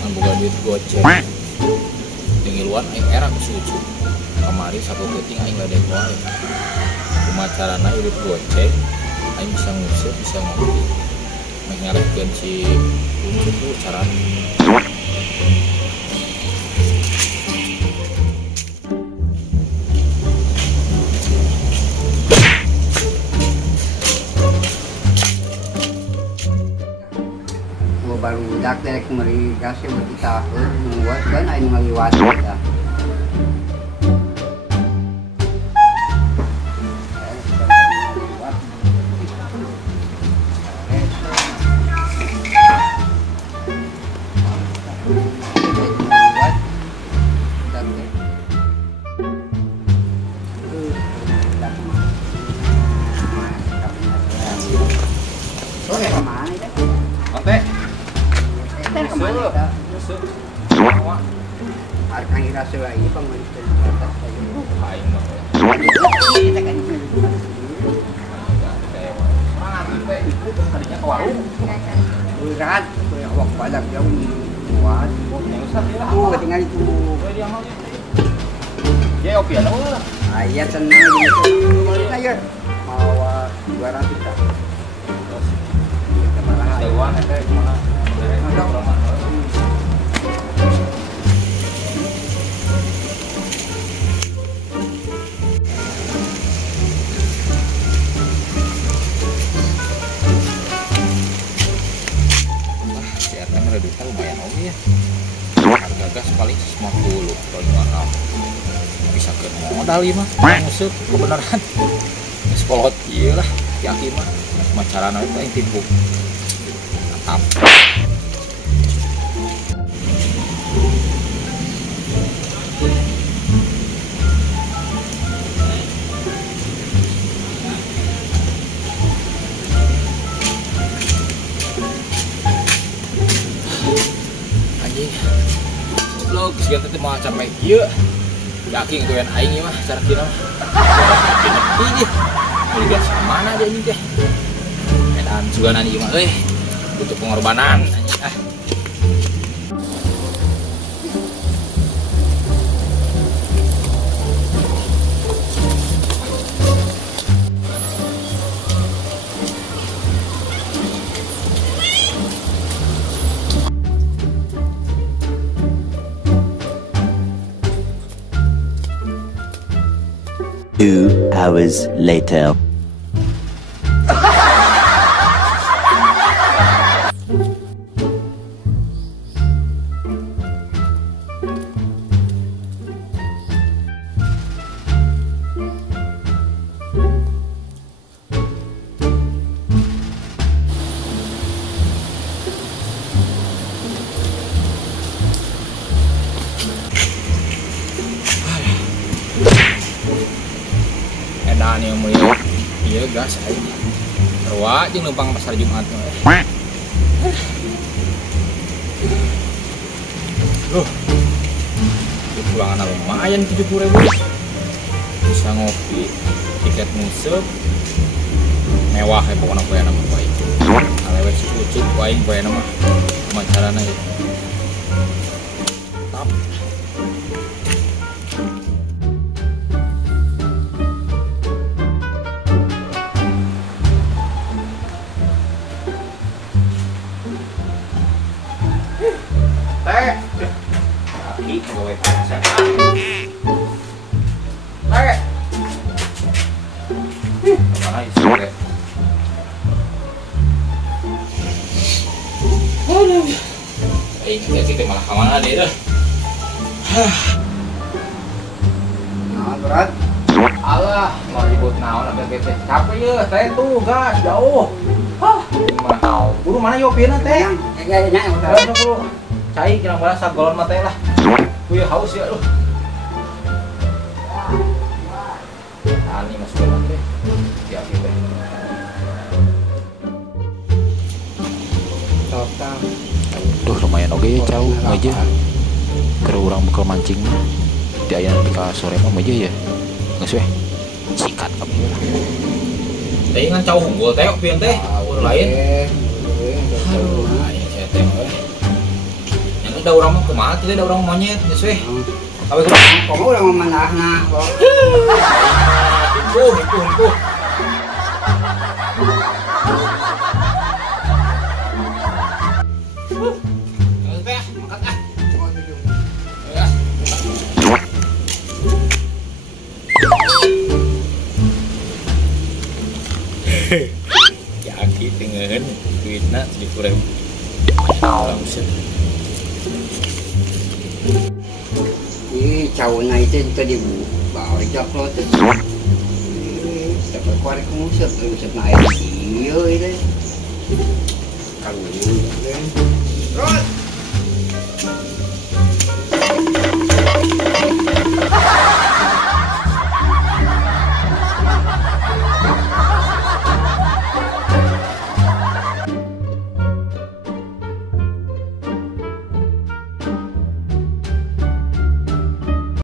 ngan boga duit goceng tinggiluan aing erak suju kamari sapu peuting aing ledek wae kumaha carana duit goceng aing bisa nguseup bisa ngopi meh ngarehkeun si Ucup tuh carana. Baru dak teh kemari kasih beuti tahun buat kan aing ngaliwat ya. Arkang irasa lagi pangulitun atas ayo. Aing mah. Kita kan Semangat teh ikut kadinya ke warung. berat, awak badak jauh kuat. Yang usah ya. Ketinggalan itu. Dia mau. Ya oke ya lah. Ayat senang gitu. Ayo. Mawa 200 tak. Dewan teh mana? Duitnya lumayan oke ya. Harga gas paling 50 kalau mahal. Bisa ke modal mah. Masuk kebenaran. Sekolot iyalah yakin mah. Macarana itu yang tipu. Mantap. Lo kesian teh mah capek ieu. Yakin tuan aing mah cara kira mah. Ini udah samana dia ini teh. Dan suganan ieu mah euy. Butuh pengorbanan anjing. Two hours later. Edan yang mulia, iya gas aing. Terwa jeung numpang pasar Jumat mah. Loh. Pulangan lumayan 70.000. Bisa ngopi, tiket museup. Mewah ya pokona poeana mah bae. Alewet si Ucup aing poeana mah. Macarana ieu. Tap. Boleh saya mana istri kita malah kemana deh dah Nah, berat. alah mau ribut naon sampai bete capek ya teh tuh gas jauh buru mana yopina teh Yang buru cai kira balas sagolon mah teh lah ya haus ya lu ani masuk nanti siap teh total. duh lumayan oke ya jauh aja ke urang bekal mancing di ayam di sore mah aja ya nggak sih sikat kami teh kan jauh unggul teh pian teh lain aduh aing saya teh ada orang mah kumaha teh ada orang monyet geus weh. Awe Kamu udah memanahna kok. Itu. Aki tengen duitna 1.000. Langsung. Ih, cauna itu tadi bu, bawa jaklo tuh. Dapat korek ngusep na air iya itu. Kamu. Terus.